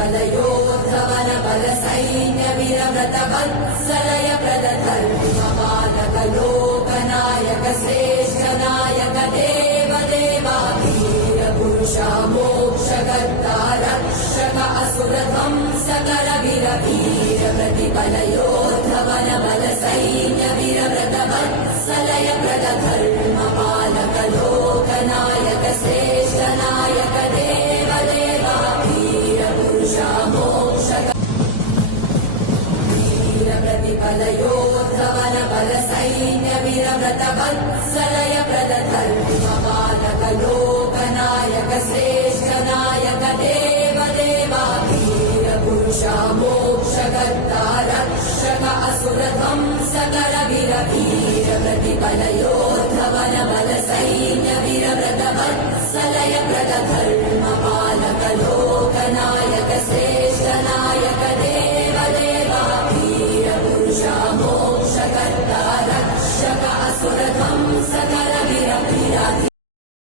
प्रतिफलयोद्धवन बल सैन्य वीरव्रत वत्सलय प्रदधर्मपालक लोकनायक श्रेष्ठ नायक देव देवा वीर पुरुषा मोक्षकर्ता रक्षक असुर ध्वंसकर वीर वीर प्रतिफलयोद्धवन बल सैन्य वीरव्रत वत्सलय प्रदधर्मपालक लोकनायक श्रेष्ठ नायक देव देवा वीर पुरुषा मोक्षक वीर प्रतिफलयोद्धवन बल सैन्य वीरव्रत वत्सलय प्रदधर्मपालक लोकनायक श्रेष्ठ नायक देव देवा वीर पुरुषा मोक्षकर्ता रक्षक असुर ध्वंसकर वीर वीर प्रतिफलयोद्धवन बल सैन्य वीरव्रत वत्सलय प्रदधर्मपालक